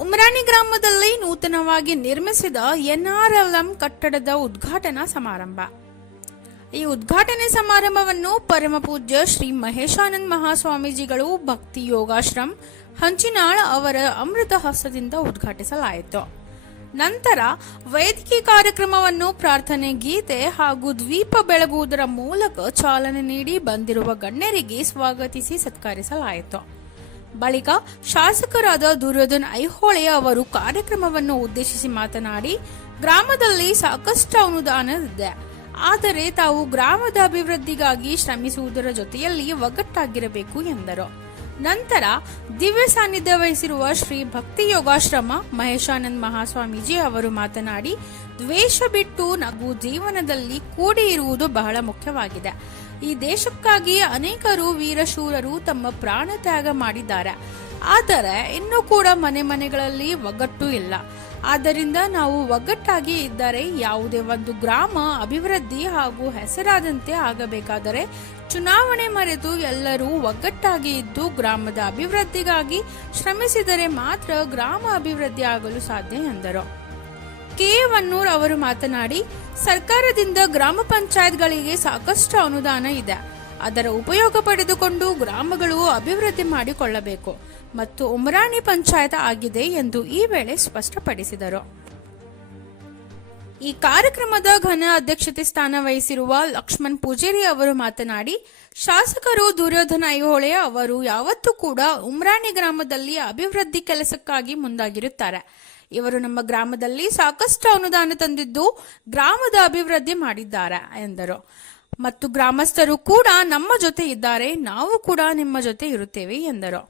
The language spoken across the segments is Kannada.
ಉಮ್ರಾಣಿ ಗ್ರಾಮದಲ್ಲಿ ನೂತನವಾಗಿ ನಿರ್ಮಿಸಿದ ಎನ್ಆರ್ಎಲ್ಎಂ ಕಟ್ಟಡದ ಉದ್ಘಾಟನಾ ಸಮಾರಂಭ. ಈ ಉದ್ಘಾಟನೆ ಸಮಾರಂಭವನ್ನು ಪರಮ ಪೂಜ್ಯ ಶ್ರೀ ಮಹೇಶಾನಂದ ಮಹಾಸ್ವಾಮೀಜಿಗಳು ಭಕ್ತಿ ಯೋಗಾಶ್ರಮ್ ಹಂಚಿನಾಳ್ ಅವರ ಅಮೃತ ಹಸ್ತದಿಂದ ಉದ್ಘಾಟಿಸಲಾಯಿತು. ನಂತರ ವೈದ್ಯಕೀಯ ಕಾರ್ಯಕ್ರಮವನ್ನು ಪ್ರಾರ್ಥನೆ, ಗೀತೆ ಹಾಗೂ ದ್ವೀಪ ಬೆಳಗುವುದರ ಮೂಲಕ ಚಾಲನೆ ನೀಡಿ ಬಂದಿರುವ ಗಣ್ಯರಿಗೆ ಸ್ವಾಗತಿಸಿ ಸತ್ಕರಿಸಲಾಯಿತು. ಬಳಿಕ ಶಾಸಕರಾದ ದುರ್ಯೋಧನ್ ಐಹೊಳೆ ಅವರು ಕಾರ್ಯಕ್ರಮವನ್ನು ಉದ್ದೇಶಿಸಿ ಮಾತನಾಡಿ, ಗ್ರಾಮದಲ್ಲಿ ಸಾಕಷ್ಟು ಅನುದಾನವಿದೆ. ಆದರೆ ತಾವು ಗ್ರಾಮದ ಅಭಿವೃದ್ಧಿಗಾಗಿ ಶ್ರಮಿಸುವುದರ ಜೊತೆಯಲ್ಲಿ ಒಗ್ಗಟ್ಟಾಗಿರಬೇಕು ಎಂದರು. ನಂತರ ದಿವ್ಯ ಸಾನ್ನಿಧ್ಯ ವಹಿಸಿರುವ ಶ್ರೀ ಭಕ್ತಿ ಯೋಗಾಶ್ರಮ ಮಹೇಶಾನಂದ್ ಮಹಾಸ್ವಾಮೀಜಿ ಅವರು ಮಾತನಾಡಿ, ದ್ವೇಷ ಬಿಟ್ಟು ನಗು ಜೀವನದಲ್ಲಿ ಕೂಡಿ ಇರುವುದು ಬಹಳ ಮುಖ್ಯವಾಗಿದೆ. ಈ ದೇಶಕ್ಕಾಗಿ ಅನೇಕರು ವೀರಶೂರರು ತಮ್ಮ ಪ್ರಾಣ ತ್ಯಾಗ ಮಾಡಿದ್ದಾರೆ. ಆದರೆ ಇನ್ನೂ ಕೂಡ ಮನೆ ಮನೆಗಳಲ್ಲಿ ಒಗ್ಗಟ್ಟು ಇಲ್ಲ. ಆದ್ದರಿಂದ ನಾವು ಒಗ್ಗಟ್ಟಾಗಿ ಇದ್ದರೆ ಯಾವುದೇ ಒಂದು ಗ್ರಾಮ ಅಭಿವೃದ್ಧಿ ಹಾಗೂ ಹೆಸರಾದಂತೆ ಆಗಬೇಕಾದರೆ ಚುನಾವಣೆ ಮರೆತು ಎಲ್ಲರೂ ಒಗ್ಗಟ್ಟಾಗಿ ಇದ್ದು ಗ್ರಾಮದ ಅಭಿವೃದ್ಧಿಗಾಗಿ ಶ್ರಮಿಸಿದರೆ ಮಾತ್ರ ಗ್ರಾಮ ಅಭಿವೃದ್ಧಿ ಆಗಲು ಸಾಧ್ಯ ಎಂದರು. ಕೆ ವನ್ನೂರ್ ಅವರು ಮಾತನಾಡಿ, ಸರ್ಕಾರದಿಂದ ಗ್ರಾಮ ಪಂಚಾಯತ್ಗಳಿಗೆ ಸಾಕಷ್ಟು ಅನುದಾನ ಇದೆ. ಅದರ ಉಪಯೋಗ ಪಡೆದುಕೊಂಡು ಗ್ರಾಮಗಳು ಅಭಿವೃದ್ಧಿ ಮಾಡಿಕೊಳ್ಳಬೇಕು. ಮತ್ತು ಉಮರಾಣಿ ಪಂಚಾಯತ್ ಆಗಿದೆ ಎಂದು ಈ ವೇಳೆ ಸ್ಪಷ್ಟಪಡಿಸಿದರು. ಈ ಕಾರ್ಯಕ್ರಮದ ಘನ ಅಧ್ಯಕ್ಷತೆ ಸ್ಥಾನ ವಹಿಸಿರುವ ಲಕ್ಷ್ಮಣ್ ಪೂಜೇರಿ ಅವರು ಮಾತನಾಡಿ, ಶಾಸಕರು ದುರ್ಯೋಧನ ಐಹೊಳೆ ಅವರು ಯಾವತ್ತೂ ಕೂಡ ಉಮ್ರಾಣಿ ಗ್ರಾಮದಲ್ಲಿ ಅಭಿವೃದ್ಧಿ ಕೆಲಸಕ್ಕಾಗಿ ಮುಂದಾಗಿರುತ್ತಾರೆ. ಇವರು ನಮ್ಮ ಗ್ರಾಮದಲ್ಲಿ ಸಾಕಷ್ಟು ಅನುದಾನ ತಂದಿದ್ದು ಗ್ರಾಮದ ಅಭಿವೃದ್ಧಿ ಮಾಡಿದ್ದಾರೆ ಎಂದರು. ಮತ್ತು ಗ್ರಾಮಸ್ಥರು ಕೂಡ ನಮ್ಮ ಜೊತೆ ಇದ್ದಾರೆ, ನಾವು ಕೂಡ ನಿಮ್ಮ ಜೊತೆ ಇರುತ್ತೇವೆ ಎಂದರು.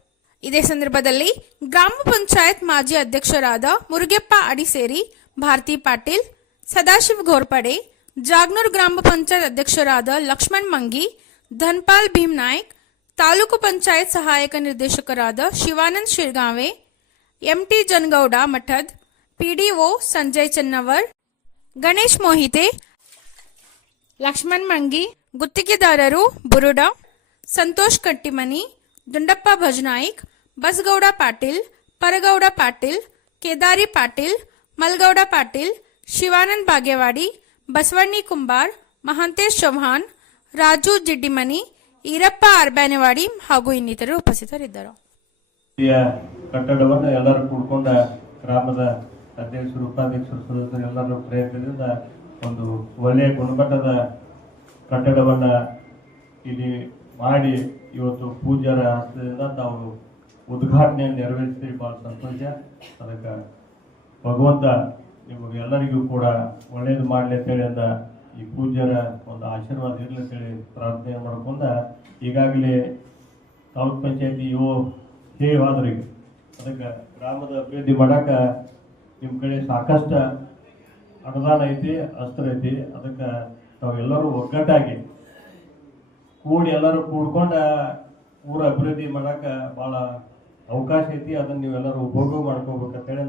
ಇದೇ ಸಂದರ್ಭದಲ್ಲಿ ಗ್ರಾಮ ಪಂಚಾಯತ್ ಮಾಜಿ ಅಧ್ಯಕ್ಷರಾದ ಮುರುಗೆಪ್ಪ ಅಡಿಸೇರಿ, ಭಾರತಿ ಪಾಟೀಲ್, ಸದಾಶಿವ್ ಘೋರ್ಪಡೆ ಜಾಗ್ನೂರ್ ಗ್ರಾಮ ಪಂಚಾಯತ್ ಅಧ್ಯಕ್ಷರಾದ ಲಕ್ಷ್ಮಣ್ ಮಂಗಿ, ಧನ್ಪಾಲ್ ಭೀಮ್ ನಾಯ್ಕ್, ತಾಲೂಕು ಪಂಚಾಯತ್ ಸಹಾಯಕ ನಿರ್ದೇಶಕರಾದ Shivanand Shirgave M T Janagouda Mathad PDO Sanjay Channavar Ganesh Mohite, Laxman Mangi, ಗುತ್ತಿಗೆದಾರರು ಬುರುಡ, ಸಂತೋಷ್ ಕಟ್ಟಿಮನಿ, ದುಂಡಪ್ಪ ಭಜನಾಯಿಕ್, ಬಸಗೌಡ ಪಾಟೀಲ್, ಪರಗೌಡ ಪಾಟೀಲ್, ಕೇದಾರಿ ಪಾಟೀಲ್, ಮಲ್ಗೌಡ ಪಾಟೀಲ್, ಶಿವಾನಂದ್ ಬಾಗೇವಾಡಿ, ಬಸವಣ್ಣಿ ಕುಂಬಾರ್, ಮಹಾಂತೇಶ್ ಚೌಹಾಣ್, ರಾಜು ಜಿಡ್ಡಿಮನಿ, ಈರಪ್ಪ ಅರ್ಬ್ಯಾನೆವಾಡಿ ಹಾಗೂ ಇನ್ನಿತರರು ಉಪಸ್ಥಿತರಿದ್ದರು. ಕಟ್ಟಡವನ್ನು ಎಲ್ಲರೂ ಕೂಡ್ಕೊಂಡ ಗ್ರಾಮದ ಅಧ್ಯಕ್ಷರು, ಉಪಾಧ್ಯಕ್ಷರು, ಸದಸ್ಯರು ಎಲ್ಲರೂ ಪ್ರಯತ್ನದಿಂದ ಒಂದು ಒಳ್ಳೆಯ ಗುಣಮಟ್ಟದ ಕಟ್ಟಡವನ್ನು ಇಲ್ಲಿ ಮಾಡಿ ಇವತ್ತು ಪೂಜ್ಯರ ಹಸ್ತದಿಂದ ತಾವು ಉದ್ಘಾಟನೆ ನೆರವೇರಿಸಿ ಭಾಳ ಸಂತೋಷ. ಅದಕ್ಕೆ ಭಗವಂತ ನಿಮಗೆಲ್ಲರಿಗೂ ಕೂಡ ಒಳ್ಳೇದು ಮಾಡಲಿ ಅಂತೇಳಿ ಅಂದ ಈ ಪೂಜ್ಯರ ಒಂದು ಆಶೀರ್ವಾದ ಇರಲಿ ಅಂತೇಳಿ ಪ್ರಾರ್ಥನೆ ಮಾಡ್ಕೊಂಡ ಈಗಾಗಲೇ ತಾಲೂಕ್ ಪಂಚಾಯತಿ ಇವು ಹೇವಾದ್ರಿ ಅದಕ್ಕೆ ಗ್ರಾಮದ ಅಭಿವೃದ್ಧಿ ಮಾಡಾಕ ನಿಮ್ಮ ಕಡೆ ಸಾಕಷ್ಟು ಅನುದಾನ ಐತಿ, ಅಸ್ತ್ರ ಐತಿ. ಅದಕ್ಕೆ ತಾವೆಲ್ಲರೂ ಒಗ್ಗಟ್ಟಾಗಿ ಕೂಡಿ ಎಲ್ಲರೂ ಕೂಡ್ಕೊಂಡ ಊರ ಅಭಿವೃದ್ಧಿ ಮಾಡಾಕ ಭಾಳ ಅವಕಾಶ ಐತಿ. ಅದನ್ನ ನೀವೆಲ್ಲರೂ ಉಪಯೋಗ ಮಾಡ್ಕೋಬೇಕಂತ ಹೇಳಿ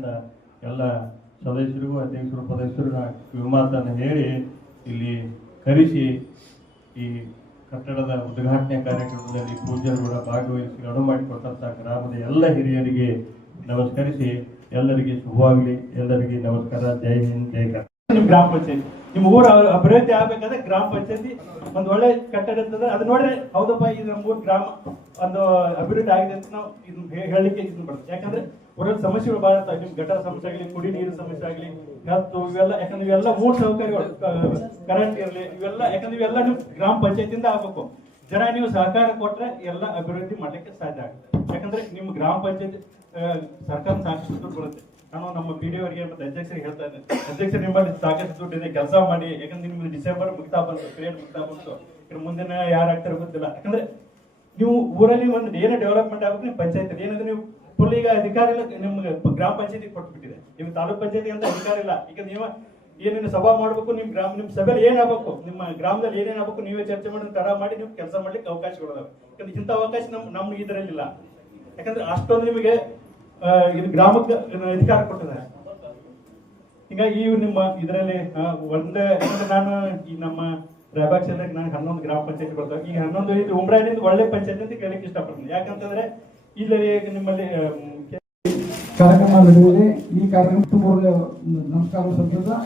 ಎಲ್ಲ ಸದಸ್ಯರಿಗೂ, ಅಧ್ಯಕ್ಷರು ಸದಸ್ಯರು ವಿಮಾತನ್ನು ಹೇಳಿ ಇಲ್ಲಿ ಕರೆಸಿ ಈ ಕಟ್ಟಡದ ಉದ್ಘಾಟನೆ ಕಾರ್ಯಕ್ರಮದಲ್ಲಿ ಪೂಜ್ಯರು ಕೂಡ ಭಾಗವಹಿಸಿ ಅನುವು ಮಾಡಿಕೊಟ್ಟಂತಹ ಗ್ರಾಮದ ಎಲ್ಲ ಹಿರಿಯರಿಗೆ ನಮಸ್ಕರಿಸಿ, ಎಲ್ಲರಿಗೆ ಶುಭವಾಗಲಿ, ಎಲ್ಲರಿಗೆ ನಮಸ್ಕಾರ, ಜೈ ಹಿಂದ್, ಜೈ ಕರ್ನಾಟಕ ಗ್ರಾಮ ಪಂಚಾಯತಿ. ನಿಮ್ ಊರ ಅಭಿವೃದ್ಧಿ ಆಗ್ಬೇಕಾದ್ರೆ ಗ್ರಾಮ ಪಂಚಾಯತಿ ಒಂದು ಒಳ್ಳೆ ಕಟ್ಟಡ ಇರ್ತದೆ. ಅದು ನೋಡ್ರೆ, ಹೌದಪ್ಪ, ಇದು ನಮ್ಮ ಊರ್ ಗ್ರಾಮ ಒಂದು ಅಭಿವೃದ್ಧಿ ಆಗಿದೆ ಅಂತ ನಾವು ಹೇ- ಹೇಳಲಿಕ್ಕೆ ಇದನ್ನ ಬರ್ತದೆ. ಯಾಕಂದ್ರೆ ಊರಲ್ಲಿ ಸಮಸ್ಯೆಗಳು ಬಹಳ ಇರ್ತಾವೆ. ನಿಮ್ ಗಟರ ಸಮಸ್ಯೆ ಆಗಲಿ, ಕುಡಿ ನೀರು ಸಮಸ್ಯೆ ಆಗಲಿ ಹೆಲ್ತ್ ಇವೆಲ್ಲ ಯಾಕಂದ್ರೆ ಇವೆಲ್ಲ ಮೂಲ ಸೌಕರ್ಯಗಳು. ಕರೆಂಟ್ ಇರಲಿ, ಇವೆಲ್ಲ ಯಾಕಂದ್ರೆ ಇವೆಲ್ಲ ನೀವು ಗ್ರಾಮ ಪಂಚಾಯತಿಯಿಂದ ಆಗ್ಬೇಕು. ಜನ ನೀವು ಸಹಕಾರ ಕೊಟ್ರೆ ಎಲ್ಲ ಅಭಿವೃದ್ಧಿ ಮಾಡ್ಲಿಕ್ಕೆ ಸಾಧ್ಯ ಆಗುತ್ತೆ. ಯಾಕಂದ್ರೆ ನಿಮ್ಮ ಗ್ರಾಮ ಪಂಚಾಯತಿ ಸರ್ಕಾರ ಸಾಕಷ್ಟು ಬರುತ್ತೆ. ನಾನು ನಮ್ಮ ಪಿ ಡಿ ಅವರಿಗೆ ಮತ್ತೆ ಅಧ್ಯಕ್ಷರಿಗೆ ಹೇಳ್ತಾ ಇದ್ದೇನೆ. ಅಧ್ಯಕ್ಷರು ನಿಮ್ಮಲ್ಲಿ ಸಾಕಷ್ಟು ದುಡ್ಡಿದೆ ಕೆಲಸ ಮಾಡಿ, ಯಾಕಂದ್ರೆ ನಿಮ್ಗೆ ಡಿಸೆಂಬರ್ ಮುಗ್ತಾ ಬಂತು, ಪೀರಿಯಡ್ ಮುಗ್ತಾ ಬಂತು. ಮುಂದಿನ ಯಾರು ಆಗ್ತಾರೆ ಗೊತ್ತಿಲ್ಲ. ಯಾಕಂದ್ರೆ ನೀವು ಊರಲ್ಲಿ ಒಂದು ಏನು ಡೆವಲಪ್ಮೆಂಟ್ ಆಗುತ್ತೆ ನೀವು ಪಂಚಾಯತ್ ಏನಂದ್ರೆ ನೀವು ಫುಲ್ ಈಗ ಅಧಿಕಾರ ಇಲ್ಲ, ನಿಮ್ಗೆ ಗ್ರಾಮ ಪಂಚಾಯತಿ ಕೊಟ್ಬಿಟ್ಟಿದೆ. ನಿಮ್ಗೆ ತಾಲೂಕ್ ಪಂಚಾಯತಿ ಅಂತ ಅಧಿಕಾರ ಇಲ್ಲ. ಈಗ ನೀವು ಏನೇನು ಸಭಾ ಮಾಡಬೇಕು ನಿಮ್ಮ ಗ್ರಾಮ ನಿಮ್ಮ ಸಭೆಯಲ್ಲಿ ಏನಾಗಬೇಕು ನಿಮ್ಮ ಗ್ರಾಮದಲ್ಲಿ ಏನೇನು ಆಗಬೇಕು? ನೀವೇ ಚರ್ಚೆ ಮಾಡಿ ತಡ ಮಾಡಿ ನೀವು ಕೆಲಸ ಮಾಡ್ಲಿಕ್ಕೆ ಅವಕಾಶಗಳಿದಾವೆ ಯಾಕಂದ್ರೆ ಇಂಥ ಅವಕಾಶ ನಮ್ಮ ನಮ್ಮ ಇದರಲ್ಲಿಲ್ಲ ಯಾಕಂದ್ರೆ ಅಷ್ಟೊಂದು ನಿಮಗೆ ಇದು ಗ್ರಾಮಕ್ಕೆ ಅಧಿಕಾರ ಕೊಟ್ಟಿದ್ದಾರೆ. ಹಿಂಗಾಗಿ ಈ ನಿಮ್ಮ ಇದರಲ್ಲಿ ಒಂದೇ ನಾನು ಈ ನಮ್ಮ ರಾಯಬಾಗ್ ಕ್ಷೇತ್ರಕ್ಕೆ ನಾನು ಹನ್ನೊಂದು ಗ್ರಾಮ ಪಂಚಾಯತಿ ಬರ್ತವೆ ಈ ಹನ್ನೊಂದು ಇದು ಉಮ್ರಾಣಿಂದ ಒಳ್ಳೆ ಪಂಚಾಯತಿ ಅಂತ ಕೇಳಕ್ಕೆ ಇಷ್ಟಪಡ್ತೀನಿ. ಯಾಕಂತಂದ್ರೆ ಇಲ್ಲಿ ನಿಮ್ಮಲ್ಲಿ ಕಾರ್ಯಕ್ರಮ ನಡೆಯುವುದೇ ಈ ಕಾರ್ಯಕ್ರಮ ನಮಸ್ಕಾರ ಸಲ್ಲಿಸುತ್ತಾ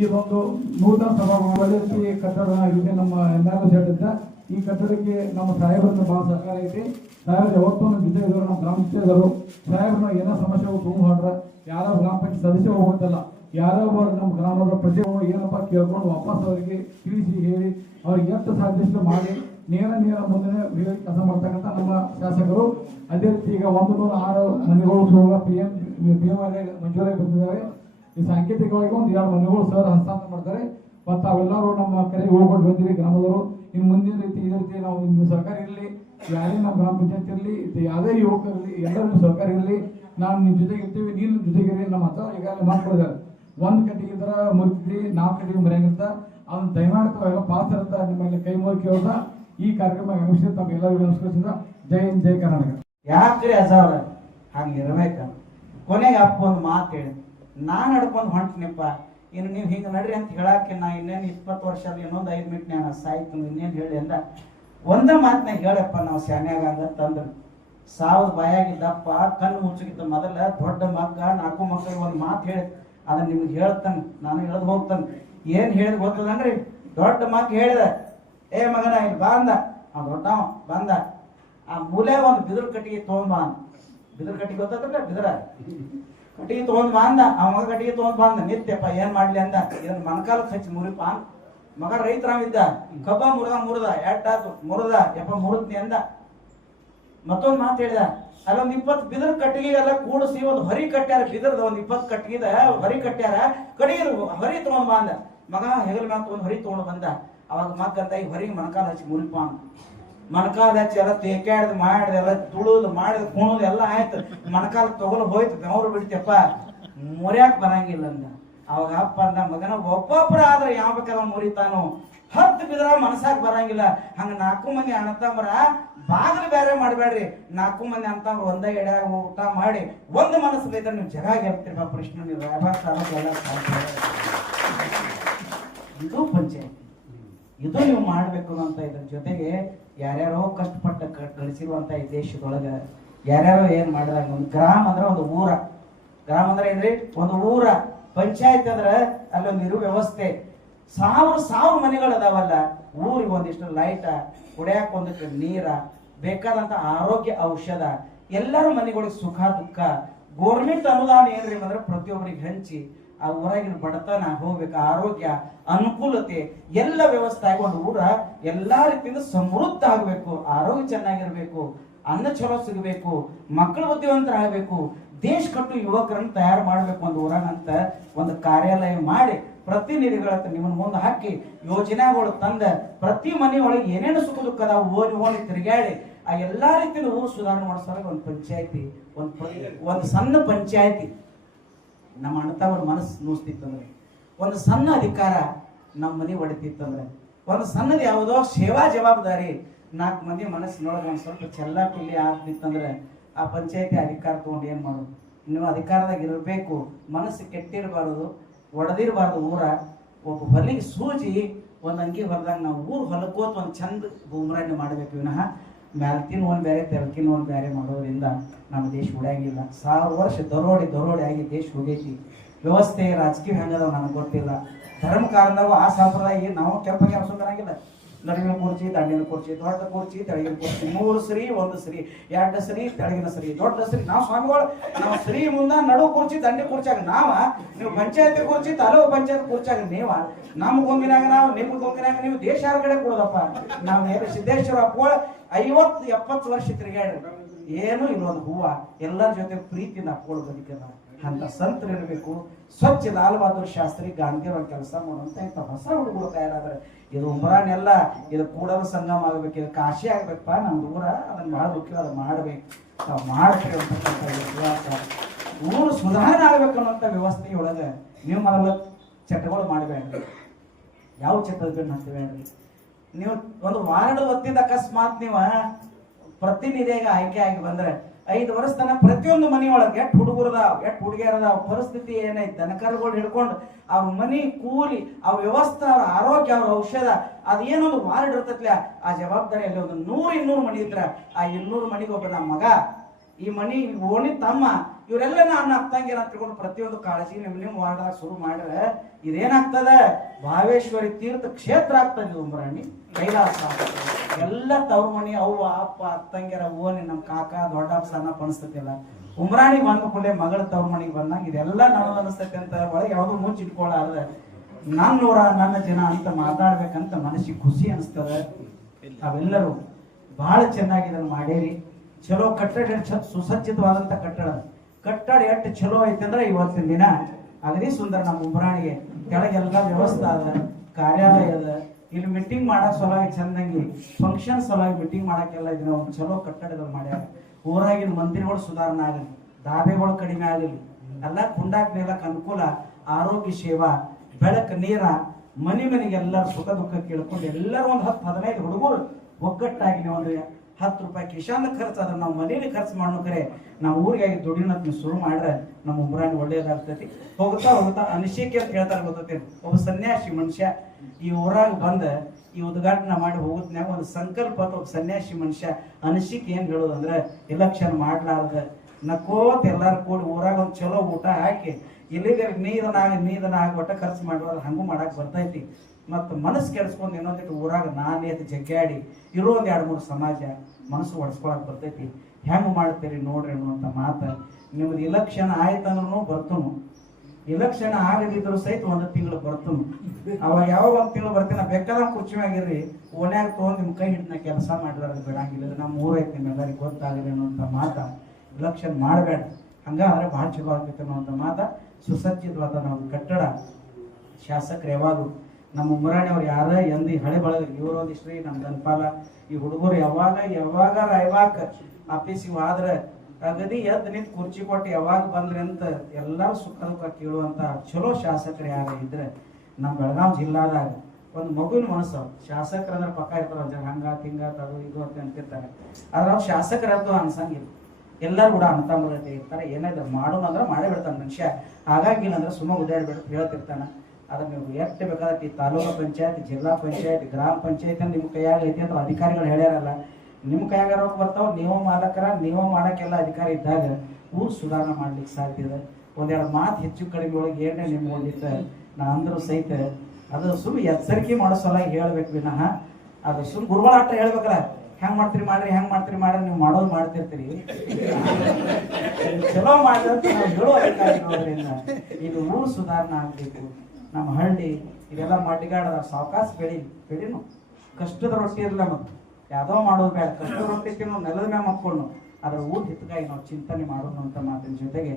ಈ ಒಂದು ನೂತನ ಸಭಾಭವನದಲ್ಲಿ ಕಟ್ಟಡ ಆಗಿದೆ. ನಮ್ಮ ಎನ್ಆರ್ ಹೇಳಿದ್ದ ಈ ಕಟ್ಟಡಕ್ಕೆ ನಮ್ಮ ಸಾಹೇಬರನ್ನು ಬಹಳ ಸಹಕಾರ ಐತಿ ಸಾಹೇಬ್ರು, ಯಾವತ್ತೂ ನಮ್ಮ ಜೊತೆ ಇದ್ರು ನಮ್ಮ ಗ್ರಾಮ ಇದ್ರು ಸಾಹೇಬ್ರನ್ನ ಏನೋ ಸಮಸ್ಯೆ ತುಂಬ ಹೊಡ್ರ ಯಾರೋ ಗ್ರಾಮ ಪಂಚಾಯತ್ ಸದಸ್ಯ ಹೋಗುತ್ತಲ್ಲ ಯಾರೋ ನಮ್ಮ ಗ್ರಾಮದ ಪ್ರಜೆ ಏನಪ್ಪ ಕೇಳ್ಕೊಂಡು ವಾಪಸ್ ಅವರಿಗೆ ತಿಳಿಸಿ ಹೇಳಿ, ಅವ್ರಿಗೆ ಎಷ್ಟು ಸಾಧ್ಯಷ್ಟು ಮಾಡಿ, ನೇರ ನೇರ ಮುಂದೆ ಕೆಲಸ ಮಾಡ್ತಕ್ಕಂಥ ನಮ್ಮ ಶಾಸಕರು. ಅದೇ ರೀತಿ ಈಗ ಒಂದು ನೂರ ಆರು ಮನೆಗಳು ಸಹ ಪಿ ಎಂ ಪಿ ಎಂ ಮಂಜೂರಾಗಿ ಬಂದಿದ್ದಾರೆ. ಈ ಸಾಂಕೇತಿಕವಾಗಿ ಒಂದು ಎರಡು ಮನೆಗಳು ಸರ್ ಹಸ್ತಾಂತರ ಮಾಡ್ತಾರೆ. ಮತ್ತು ಅವೆಲ್ಲರೂ ನಮ್ಮ ಕರೆಗೆ ಹೋಗ್ಬಿಟ್ಟು ಬಂದಿರಿ, ಗ್ರಾಮದವರು. ಇನ್ನು ಮುಂದಿನ ರೀತಿ ಈ ರೀತಿ ನಾವು ನಿಮ್ಮ ಸರ್ಕಾರ ಇರಲಿ, ಯಾರೇ ನಮ್ಮ ಗ್ರಾಮ ಪಂಚಾಯತ್ ಇರಲಿ ಯಾವುದೇ ಯುವಕರಲ್ಲಿ ಎಲ್ಲರೂ ಸಹಕಾರ ಇರಲಿ. ನಾನು ನಿಮ್ಮ ಜೊತೆಗೆ ಇರ್ತೀವಿ, ನೀನು ಜೊತೆಗೆ ಇರಲಿ ನಮ್ಮ ಹತ್ರ ಈಗಾಗಲೇ ಮಾಡ್ಕೊಳ್ತಾರೆ ಒಂದು ಕಟ್ಟಿಗೆ ಇದ್ರೆ ಮುರ್ತಿದ್ರಿ, ನಾಲ್ಕು ಕಟ್ಟಿಗೆ ಮರೆಯಂಗಿರ್ತ ಅವ್ನು ದಯಮಾಡ್ತಾವೆಲ್ಲ ಪಾತ್ರ ಅಂತ ನಿಮ್ಮಲ್ಲಿ ಕೈ ಮುಗಿ ಕೇಳ್ದ ಈ ಕಾರ್ಯಕ್ರಮ ಗಮನಿಸಿ ತಮ್ಗೆಲ್ಲರಿಗೂ ನಮಸ್ಕರಿಸಿದ ಜೈ ಹಿಂದ್, ಜೈ ಕರ್ನಾಟಕ. ಯಾಕ್ರಿ ಅಜಾವ್ರ ಹಂಗೆ ಇರ್ಬೇಕ. ಕೊನೆಗೆ ಅಪ್ಪ ಒಂದು ಮಾತು ಹೇಳಿ. ನಾನು ನಡ್ಕೊಂಡು ಹೊಂಟ್ನಿಪ್ಪ. ಇನ್ನು ನೀವು ಹಿಂಗೆ ನಡ್ರಿ ಅಂತ ಹೇಳಕ್ಕೆ ನಾ ಇನ್ನೇನು ಇಪ್ಪತ್ತು ವರ್ಷ ಇನ್ನೊಂದು ಐದು ಮಿನಿಟ್ ನಾನು ಸಾಯ್ತು ಇನ್ನೇನು ಹೇಳಿ ಅಂದ ಒಂದ ಮಾತನ್ನ ಹೇಳಪ್ಪ ನಾವು ಶಾನ್ಯಾಗ ಅಂತಂದ್ರು ಸಾವು ಬಾಯಾಗಿದ್ದಪ್ಪ, ಕಣ್ಣು ಮುಚ್ಚಗಿದ್ದ ಮೊದಲ ದೊಡ್ಡ ಮಗ್ಗ, ನಾಲ್ಕು ಮಕ್ಕಳಿಗೆ ಒಂದು ಮಾತು ಹೇಳಿ, ಅದನ್ನ ನಿಮ್ಗೆ ಹೇಳ್ತಾನೆ, ನಾನು ಹೇಳ್ದು ಹೋಗ್ತಾನೆ. ಏನು ಹೇಳಿದ್ ಗೊತ್ತದನ್ರಿ ದೊಡ್ಡ ಮಗ್ ಹೇಳಿದ, ಏ ಮಗನ, ಇಲ್ಲಿ ಬಾ ಆ ದೊಡ್ಡವ ಬಂದ, ಆ ಮೂಲೆ ಒಂದು ಬಿದಿರು ಕಟ್ಟಿಗೆ ತೊಗೊಂಬ ಬಿದಿರು ಕಟ್ಟಿಗೆ ಗೊತ್ತಾಗ್ತದ ಬಿದಿರ? ಕಟ್ಟಿಗೆ ತಗೊಂಡ್ ಬಂದ ಮಗ ಕಟ್ಟಿಗೆ ತಗೊಂಡ್ ಬಂದ ನಿತ್ಯಪ್ಪ, ಏನ್ ಮಾಡ್ಲಿ ಅಂದ. ಇದನ್ನ ಮಣಕಾಲಕ್ಕೆ ಹಚ್ಚಿ ಮುರಿಪ ಮಗ ಇದ್ದ ಕಬ್ಬ ಮುರಿದ ಮುರಿದ, ಎಟ್ಟಾತು, ಮುರಿದ, ಯಪ್ಪ, ಮುರಿದ್ನಿ ಅಂದ. ಮತ್ತೊಂದು ಮಾತು ಹೇಳಿದ. ಅಲ್ಲೊಂದ್ ಇಪ್ಪತ್ತು ಬಿದ್ರ ಕಟ್ಟಿಗೆ ಎಲ್ಲ ಕೂಡಿಸಿ ಒಂದ್ ಹೊರಿ ಕಟ್ಟ್ಯಾರ. ಬಿದ್ರದ ಒಂದ್ ಇಪ್ಪತ್ತು ಕಟ್ಟಿಗೆದ ಹೊರಿ ಕಟ್ಟ್ಯಾರ. ಕಡಿಗೆ ಹೊರಿ ತಗೊಂಡ್ ಬಂದ ಮಗ ಹೆಗಲ್ ಮ್ಯಾಕ್ ತಗೊಂಡ್ ಹೊರಿ ತಗೊಂಡ್ ಬಂದ. ಅವಾಗ ಮಗ ಅಂತ ಈ ಹೊರಿಗೆ ಮಣಕಾಲ ಹಚ್ಚಿ ಮುರಿಪ ಅಂದ. ಮಣಕಾಲ ಹಚ್ಚಿ ಎಲ್ಲ ತೇಕ್ಯಾಡ್ದು ಮಾಡಿದ ಎಲ್ಲ ತುಳುದು ಮಾಡಿದ ಕುಣುದು ಎಲ್ಲ ಆಯ್ತು. ಮಣಕಾಲ ತಗೊಳು ಹೋಯ್ತು ಬೆವರು ಬಿಡ್ತಪ್ಪ ಮುರಿಯಾಕ್ ಬರಂಗಿಲ್ಲ ಅಂದ. ಅವಾಗ ಅಪ್ಪ ಅಂದ, ಮಗನ ಒಬ್ಬೊಬ್ರ ಆದ್ರೆ ಯಾವ ಬೇಕಾದ್ರೆ ಮುರಿತಾನು. ಹತ್ತು ಬಿದ್ರ ಮನಸ್ಸಾಗ ಬರಂಗಿಲ್ಲ. ಹಂಗ ನಾಲ್ಕು ಮಂದಿ ಅಣ್ಣತಮ್ಮರ ಬಾಗಿಲು ಬೇರೆ ಮಾಡಬೇಡ್ರಿ ನಾಲ್ಕು ಮಂದಿ ಅಂತಂದ್ರ ಒಂದೇ ಎಡ್ಯಾಗ ಊಟ ಮಾಡಿ ಒಂದು ಮನಸ್ಸು ಬೇಕಂದ್ರೆ ನೀವು ಜಗ ಗೆಲ್ತೀರಪ್ಪ ಕೃಷ್ಣ ನೀವು ಇದು ಪಂಚಾಯತ್. ಇದು ನೀವು ಮಾಡಬೇಕು ಅಂತ ಇದ್ರ ಜೊತೆಗೆ ಯಾರ್ಯಾರೋ ಕಷ್ಟಪಟ್ಟ ಗಳಿಸಿರುವಂತ ಈ ದೇಶದೊಳಗ ಯಾರ್ಯಾರೋ ಏನ್ ಮಾಡಿದಾಗ ಒಂದು ಗ್ರಾಮ ಅಂದ್ರೆ ಒಂದು ಊರ. ಗ್ರಾಮ ಅಂದ್ರೆ ಏನ್ರಿ? ಒಂದು ಊರ. ಪಂಚಾಯತ್ ಅಂದ್ರೆ ಅಲ್ಲೊಂದು ಇರು ವ್ಯವಸ್ಥೆ ಸಾವಿರ ಸಾವಿರ ಮನೆಗಳು ಅದಾವಲ್ಲ, ಊರಿಗೆ ಒಂದಿಷ್ಟು ಲೈಟ ಕುಡಿಯಾಕ ಒಂದಕ್ಕೆ ನೀರ, ಬೇಕಾದಂತ ಆರೋಗ್ಯ ಔಷಧ, ಎಲ್ಲರ ಮನೆಗಳಿಗೆ ಸುಖ ದುಃಖ. ಗೋರ್ಮೆಂಟ್ ಅನುದಾನ ಏನ್ರಿ ಅಂದ್ರೆ ಪ್ರತಿಯೊಬ್ಬರಿಗೆ ಹಂಚಿ ಆ ಊರಾಗಿನ ಬಡತನ, ಹೋಗ್ಬೇಕು, ಆರೋಗ್ಯ, ಅನುಕೂಲತೆ ಎಲ್ಲ ವ್ಯವಸ್ಥೆ ಆಗಿ ಒಂದು ಊರ ಎಲ್ಲಾ ರೀತಿಯಿಂದ ಸಮೃದ್ಧ ಆಗ್ಬೇಕು, ಆರೋಗ್ಯ ಚೆನ್ನಾಗಿರ್ಬೇಕು, ಅನ್ನ ಚಲೋ ಸಿಗಬೇಕು ಮಕ್ಕಳು ಬುದ್ಧಿವಂತರಾಗಬೇಕು ದೇಶ ಕಟ್ಟು ಯುವಕರನ್ನು ತಯಾರು ಮಾಡಬೇಕು ಒಂದು ಊರಾಗಂತ ಒಂದು ಕಾರ್ಯಾಲಯ ಮಾಡಿ ಪ್ರತಿನಿಧಿಗಳ ನಿಮ್ಮನ್ನು ಮುಂದೆ ಹಾಕಿ ಯೋಜನೆಗಳು ತಂದ ಪ್ರತಿ ಮನೆಯೊಳಗೆ ಏನೇನು ಸುಖ ದುಃಖದ ಓದಿ ಓದಿ ತಿರುಗಾಡಿ ಆ ಎಲ್ಲಾ ರೀತಿಯಿಂದ ಊರು ಸುಧಾರಣೆ ಮಾಡಿಸೋದಾಗ ಒಂದು ಪಂಚಾಯತಿ, ಒಂದು ಒಂದು ಸಣ್ಣ ಪಂಚಾಯತಿ ನಮ್ಮ ಅಣ್ಣತವ್ರ ಮನಸ್ಸು ನೋಸ್ತಿತ್ತಂದ್ರೆ ಒಂದು ಸಣ್ಣ ಅಧಿಕಾರ ನಮ್ಮ ಮನೆ ಹೊಡಿತಿತ್ತಂದ್ರೆ ಒಂದು ಸಣ್ಣದು ಯಾವುದೋ ಸೇವಾ ಜವಾಬ್ದಾರಿ ನಾಲ್ಕು ಮಂದಿ ಮನಸ್ಸಿನೊಳಗೆ ಒಂದು ಸ್ವಲ್ಪ ಚೆಲ್ಲ ಪಿಲ್ಲಿ ಆಗ್ತಿತ್ತಂದ್ರೆ ಆ ಪಂಚಾಯತಿ ಅಧಿಕಾರ ತಗೊಂಡು ಏನು ಮಾಡೋದು? ನೀವು ಅಧಿಕಾರದಾಗ ಇರಬೇಕು, ಮನಸ್ಸು ಕೆಟ್ಟಿರಬಾರದು, ಒಡೆದಿರಬಾರ್ದು ಊರ. ಒಬ್ಬ ಹೊಲಿಗೆ ಸೂಜಿ, ಒಂದು ಅಂಗಿ ಹೊರದಾಗ ನಾವು ಊರು ಹೊಲಕೋತ ಒಂದು ಚಂದ ಬೂಮ್ರಾಣಿ ಮಾಡಬೇಕು ವಿನಃ. ಮ್ಯಾಲ್ಕಿನ ಒಂದು ಬೇರೆ ತೆಳಕಿನ ಒಂದು ಬೇರೆ ಮಾಡೋದ್ರಿಂದ ನಮ್ಮ ದೇಶ ಉಳಿಯಂಗಿಲ್ಲ ಸಾವಿರ ವರ್ಷ ದರೋಡಿ ದರೋಡಿ ಆಗಿ ದೇಶ ಹೋಗೈತಿ ವ್ಯವಸ್ಥೆ ರಾಜಕೀಯ ಹೆಂಗದ ನನಗೆ ಗೊತ್ತಿಲ್ಲ. ಧರ್ಮ ಕಾರಣದಾಗ ಆ ಸಂಪ್ರದಾಯ ನಾವು ಕೆಂಪಗೆ ಅನ್ಸೋಂಗಿಲ್ಲ ನಡುವಿನ ಕುರ್ಚಿ ದಂಡಿನ ಕುರ್ಚಿ ದೊಡ್ಡ ಕುರ್ಚಿ ತೆಳಗಿನ ಕುರ್ಚಿ ಮೂರು ಸರಿ ಒಂದು ಸರಿ ಎರಡು ಸರಿ ತೆಳಗಿನ ಸರಿ ದೊಡ್ಡ ಸರಿ ನಾವು ಸ್ವಾಮಿಗಳು, ನಾವು ಸರಿ ಮುಂದ ನಡು ಕುರ್ಚಿ, ದಂಡಿ ಕುರ್ಚಾಗ ನಾವ, ನೀವು ಪಂಚಾಯತಿ ಕುರ್ಚಿ, ತಾಲೂಕು ಪಂಚಾಯತ್ ಕುರ್ಚಾಗ ನೀವ, ನಮ್ಮ ಗುಂಪಿನಾಗ ನಾವು, ನಿಮ್ಮ ಗುಂಪಿನಾಗ ನೀವು ದೇಶ ಕಡೆ ಕೊಡೋದಪ್ಪ. ನಾವು ನೇರ ಸಿದ್ದೇಶ್ವರ ಅಪ್ಪೋಳ, ಐವತ್ತು ಎಪ್ಪತ್ತು ವರ್ಷ ತಿರುಗಾಡ್ರಿ ಏನು ಇಲ್ಲೊಂದು ಹೂವ, ಎಲ್ಲರ ಜೊತೆ ಪ್ರೀತಿನ ಅಪ್ಪೋಳು ಬದುಕದ ಅಂತ ಸಂತರು ಇರಬೇಕು ಸ್ವಚ್ಛ ಲಾಲ್ ಬಹದ್ದೂರ್ ಶಾಸ್ತ್ರಿ ಗಾಂಧಿಯವರ ಕೆಲಸ ಮಾಡುವಂತ ಇಂಥ ಹೊಸ ಹುಡುಗರು ತಯಾರಾದ್ರೆ. ಇದು ಉಮ್ರಾನೆಲ್ಲ ಇದು ಕೂಡಲು ಸಂಗಮ ಆಗ್ಬೇಕು, ಇದು ಕಾಶಿ ಆಗ್ಬೇಕಪ್ಪ, ನಮ್ದು ಊರ, ಅದನ್ನ ಮುಖ್ಯ ಅದು ಮಾಡ್ಬೇಕು. ನಾವು ಮಾಡ್ತೀವಿ ಊರು ಸುಧಾರಣೆ ಆಗ್ಬೇಕು ಅನ್ನೋಂಥ ವ್ಯವಸ್ಥೆಯೊಳಗೆ ನೀವು ಮೊದಲ ಚಟಗಳು ಮಾಡಬೇಡ್ರಿ. ಯಾವ ಚಟದ ಹತ್ತಬೇಡ್ರಿ ನೀವು ಒಂದು ವಾರ್ಡ್ ಒತ್ತಿದ ಅಕಸ್ಮಾತ್ ನೀವು ಪ್ರತಿನಿಧಿಯಾಗಿ ಆಯ್ಕೆ ಆಗಿ ಬಂದ್ರೆ ಐದು ವರ್ಷ ತನಕ ಪ್ರತಿಯೊಂದು ಮನೆಯೊಳಗೆ ಎಟ್ ಹುಡುಗರದಾವ್ ಎಟ್ ಹುಡುಗಿಯರದಾವ್ ಪರಿಸ್ಥಿತಿ ಏನೈತಿ ದನಕರುಗಳು ಹಿಡ್ಕೊಂಡು ಆ ಮನಿ ಕೂಲಿ ಆ ವ್ಯವಸ್ಥೆ, ಅವ್ರ ಆರೋಗ್ಯ, ಅವ್ರ ಔಷಧ ಅದೇನೊಂದು ವಾರ್ಡ್ ಇರ್ತೈತ್ಲ ಆ ಜವಾಬ್ದಾರಿ ಜವಾಬ್ದಾರಿಯಲ್ಲಿ ಒಂದು ನೂರು ಇನ್ನೂರು ಮನಿ ಇದ್ರ ಆ ಇನ್ನೂರು ಮನಿಗೆ ಒಬ್ಬ ನಮ್ಮ ಮಗ, ಈ ಮನಿ ಓಣಿ ತಮ್ಮ ಇವರೆಲ್ಲ ನಾನು ಅತ್ತಂಗೆ ಅಂತ ತಿಳ್ಕೊಂಡು ಪ್ರತಿಯೊಂದು ಕಾಳಜಿ ನಿಮ್ ನಿಮ್ ವಾರ್ಡ್ದಾಗ ಶುರು ಮಾಡಿದ್ರೆ ಇದೇನಾಗ್ತದ? ಭಾವೇಶ್ವರಿ ತೀರ್ಥ ಕ್ಷೇತ್ರ ಆಗ್ತದೆ ಇದು ಉಂಬರಾಣಿ. ಕೈಲಾಸ ಎಲ್ಲ ತವ್ರ ಮನಿ ಅವ್ವ, ಅಪ್ಪ, ಅತ್ತಂಗೆರ, ಓನಿ, ನಮ್ ಕಾಕ, ದೊಡ್ಡಪ್ಪ ಸಣ್ಣ ಅನಿಸ್ತತಿಲ್ಲ ಉಮ್ರಾಣಿ ಬಂದ ಕೂಡಲೇ ಮಗಳ ತವ್ರ ಮನಿಗೆ ಬಂದಾಗ ಇದೆಲ್ಲ ನಾನು ಅನಿಸ್ತೈತೆ ಅಂತ ಒಳಗೆ ಯಾವ್ದು ಮುಚ್ಚಿಟ್ಕೊಳ್ಳಾರ್ದೆ ನನ್ನ ನೋಡ ನನ್ನ ಜನ ಅಂತ ಮಾತಾಡ್ಬೇಕಂತ ಮನಸ್ಸಿಗೆ ಖುಷಿ ಅನಿಸ್ತದ. ಅವೆಲ್ಲರೂ ಬಹಳ ಚೆನ್ನಾಗಿ ಇದನ್ನು ಮಾಡೇರಿ. ಚಲೋ ಕಟ್ಟಡ ಸುಸಜ್ಜಿತವಾದಂತ ಕಟ್ಟಡ. ಕಟ್ಟಡ ಎಷ್ಟು ಚಲೋ ಐತೆ ಅಂದ್ರೆ ಇವತ್ತಿನ ದಿನ ಅಗದಿ ಸುಂದರ ನಮ್ಮ ಉಬ್ರಾಣಿಗೆ. ಕೆಳಗೆಲ್ಲ ವ್ಯವಸ್ಥೆ ಅದ, ಕಾರ್ಯಾಲಯ ಅದ. ಇಲ್ಲಿ ಮೀಟಿಂಗ್ ಮಾಡಕ್ ಸಲುವಾಗಿ ಚಂದಂಗಿ ಫಂಕ್ಷನ್ ಸಲುವಾಗಿ ಮೀಟಿಂಗ್ ಮಾಡಕ್ಕೆಲ್ಲ ಇದನ್ನ ಒಂದು ಚಲೋ ಕಟ್ಟಡಗಳು ಮಾಡ್ಯಾರ. ಊರಾಗಿನ ಮಂದಿರಗಳು ಸುಧಾರಣೆ ಆಗಲಿ ದಾಬೆಗಳು ಕಡಿಮೆ ಆಗಲಿ, ಎಲ್ಲ ಕುಂಡಾಕ್ ನೀಲಕ್ ಅನುಕೂಲ, ಆರೋಗ್ಯ ಸೇವಾ, ಬೆಳಕು ನೀರ, ಮನೆ ಮನೆಗೆ ಎಲ್ಲರೂ ಸುಖ ದುಃಖ ಕೇಳ್ಕೊಂಡು ಎಲ್ಲರೂ ಒಂದು ಹತ್ತು ಹದಿನೈದು ಹುಡುಗರು ಒಗ್ಗಟ್ಟಾಗಿ ಒಂದು ಹತ್ತು ರೂಪಾಯಿ ಕಿಶಾನ್ ಖರ್ಚು ಅದನ್ನ ನಾವು ಮನೇಲಿ ಖರ್ಚು ಕರೆ, ನಾವು ಊರಿಗಾಗಿ ನೀವು ಶುರು ಮಾಡ್ರೆ ನಮ್ಮ ಉಮ್ರಾಣಿ ಒಳ್ಳೇದಾಗ್ತೈತಿ. ಹೋಗ್ತಾ ಹೋಗ್ತಾ ಅನಿಸಿಕೆ ಅಂತ ಹೇಳ್ತಾರೆ ಗೊತ್ತೈತಿ. ಒಬ್ಬ ಸನ್ಯಾಸಿ ಮನುಷ್ಯ ಈ ಊರಾಗ ಬಂದ ಈ ಉದ್ಘಾಟನೆ ಮಾಡಿ ಹೋಗುದ್ನ್ಯಾಗ ಒಂದು ಸಂಕಲ್ಪ ಅಥವಾ ಒಬ್ಬ ಸನ್ಯಾಸಿ ಮನುಷ್ಯ ಅನಿಸಿಕೆ ಏನ್ ಹೇಳೋದಂದ್ರೆ ಎಲೆಕ್ಷನ್ ಮಾಡ್ಲಾರ್ದ. ನಕೋತ್ ಎಲ್ಲಾರು ಕೂಡಿ ಊರಾಗ ಒಂದು ಚಲೋ ಊಟ ಹಾಕಿ ಇಲ್ಲಿಗೆ ನೀದನಾಗಿ ನೀದನಾಗಿ ಒಟ್ಟ ಖರ್ಚು ಮಾಡುವಾಗ ಹಂಗೂ ಮಾಡಕ್ ಬರ್ತೈತಿ. ಮತ್ತು ಮನಸ್ಸು ಕೆಡಿಸ್ಕೊಂಡು ಇನ್ನೊಂದಿಟ್ಟು ಊರಾಗ ನಾನೇತಿ ಜಗ್ಗಾಡಿ ಇರೋ ಒಂದು ಎರಡು ಮೂರು ಸಮಾಜ ಮನಸ್ಸು ಒಡ್ಸ್ಕೊಳಕ್ ಬರ್ತೈತಿ. ಹೆಂಗೆ ಮಾಡ್ತೀರಿ ನೋಡ್ರಿ ಅನ್ನುವಂಥ ಮಾತು. ನಿಮ್ದು ಇಲೆಕ್ಷನ್ ಆಯ್ತಂದ್ರೂ ಬರ್ತನು. ಇಲೆಕ್ಷನ್ ಆಗದಿದ್ರು ಸಹಿತ ಒಂದು ತಿಂಗಳು ಬರ್ತನು. ಅವಾಗ ಯಾವಾಗ ಒಂದು ತಿಂಗಳು ಬರ್ತೀನಿ ಬೇಕಾದ ಕುರ್ಚಿ ಮ್ಯಾಗಿರ್ರಿ ಓನ್ಯಾಗ ತೊಗೊಂಡು ನಿಮ್ಮ ಕೈ ಹಿಡಿದ ಕೆಲಸ ಮಾಡಿದ್ರೆ ಬಿಡಂಗಿಲ್ಲ. ಇದು ನಮ್ಮ ಊರೈತಿ ನಿಮ್ಮೆಲ್ಲರಿಗೆ ಗೊತ್ತಾಗಲಿ ಅನ್ನುವಂಥ ಮಾತ. ಇಲೆಕ್ಷನ್ ಮಾಡಬೇಡ. ಹಂಗಾದ್ರೆ ಭಾಳ ಚಲೋ ಆಗ್ತೈತೆ ಅನ್ನುವಂಥ ಮಾತು. ಸುಸಜ್ಜಿತವಾದ ನಾವು ಕಟ್ಟಡ. ಶಾಸಕರು ಯಾವಾಗೂ ನಮ್ಮ ಉಮರಾಣಿ ಅವ್ರು ಯಾರ ಎಂದು ಹಳೆ ಬಳಗ, ಇವರು ಒಂದಿಷ್ಟ್ರಿ ನಮ್ಮ ದನ್ಪಾಲ. ಈ ಹುಡುಗರು ಯಾವಾಗ ಯಾವಾಗ ರಾಯ್ವಾಕ್ ಆಫೀಸಿಗೆ ಆದ್ರೆ ಅಗದಿ ಎದ್ದು ನಿಂತು ಕುರ್ಚಿ ಕೊಟ್ಟು ಯಾವಾಗ ಬಂದ್ರಿ ಅಂತ ಎಲ್ಲರೂ ಸುಖ ದುಃಖ ಕೇಳುವಂತ ಚಲೋ ಶಾಸಕರು ಯಾರ ಇದ್ರೆ ನಮ್ಮ ಬೆಳಗಾವಿ ಜಿಲ್ಲಾದಾಗ ಒಂದು ಮಗುವಿನ ಮನಸ್ಸು. ಶಾಸಕರು ಅಂದ್ರೆ ಪಕ್ಕ ಇರ್ತಾರೆ ಜನ, ಹಂಗ ತಿಂಗ ಅದು ಇದು ಅಂತ ಅಂತಿರ್ತಾರೆ. ಆದ್ರೆ ಅವ್ರು ಶಾಸಕರದ್ದು ಅನ್ಸಂಗಿಲ್ಲ ಎಲ್ಲರೂ ಕೂಡ ಅಂತಮ್ರತೆ ಇರ್ತಾರೆ. ಏನಾದ್ರು ಮಾಡೋಣ ಅಂದ್ರೆ ಮಾಡೇ ಬಿಡ್ತಾನೆ ಮನುಷ್ಯ. ಹಾಗಾಗಿ ಅಂದ್ರೆ ಸುಮ್ಮ ಉದಾಡ್ಬಿಟ್ಟು ಹೇಳ್ತಿರ್ತಾನೆ. ಅದನ್ನ ನೀವು ಎಷ್ಟು ಬೇಕಾದ ಈ ತಾಲೂಕು ಪಂಚಾಯತ್, ಜಿಲ್ಲಾ ಪಂಚಾಯತ್, ಗ್ರಾಮ ಪಂಚಾಯತ್ ನಿಮ್ಮ ಕೈಯಾಗ ಐತಿ ಅಂತ ಅಧಿಕಾರಿಗಳು ಹೇಳ್ಯಾರಲ್ಲ. ನಿಮ್ಮ ಕೈಯಾಗ ರೊಕ್ಕ ಬರ್ತಾವ, ನೀವು ಮಾಲಕರ, ನೀವು ಮಾಡಕ್ಕೆಲ್ಲ ಅಧಿಕಾರಿ ಇದ್ದಾಗ ಊರು ಸುಧಾರಣೆ ಮಾಡ್ಲಿಕ್ಕೆ ಸಾಧ್ಯ ಇದೆ. ಒಂದೆರಡು ಮಾತು ಹೆಚ್ಚು ಕಡಿಮೆ ಒಳಗೆ ಏನೇ ನಿಮ್ಗೆ ಒಂದಿತ್ತು ನಾ ಅಂದ್ರು ಸಹಿತ ಅದು ಸುಮ್ ಎಚ್ಚರಿಕೆ ಮಾಡೋ ಸಲುವಾಗಿ ಹೇಳ್ಬೇಕು ವಿನಃ ಅದು ಸುಮ್ ಗುರುಗಳಾಟ ಹೇಳ್ಬೇಕಲ್ಲ ಹೆಂಗ್ ಮಾಡ್ತೀರಿ ಮಾಡ್ರಿ, ಹೆಂಗ್ ಮಾಡ್ತೀರಿ ಮಾಡ್ರಿ, ನೀವು ಮಾಡೋದು ಮಾಡ್ತಿರ್ತೀರಿ. ಚಲೋ ಮಾಡಿದ್ರೆ ಇದು ಊರು ಸುಧಾರಣೆ ಆಗ್ಬೇಕು. ನಮ್ಮ ಹಳ್ಳಿ ಇದೆಲ್ಲ ಮಡ್ಡಿಗಾಡದ ಸಾವಕಾಶ ಬೆಳಿ, ಬೆಳಿನು ಕಷ್ಟದ ರೊಟ್ಟಿ ಇರಲ್ಲ ಮತ್ತು ಯಾವ್ದೋ ಮಾಡೋದು ಬೇಡ, ಕಷ್ಟದ ರೊಟ್ಟಿ ತಿನ್ನೋ ನೆಲದ ಮ್ಯಾಗ ಮಕ್ಕೊಂಡು ಅದ್ರ ಊಟ ಹಿತಗಾಗಿ ನಾವು ಚಿಂತನೆ ಮಾಡೋಣ ಅಂತ ಮಾತಿನ ಜೊತೆಗೆ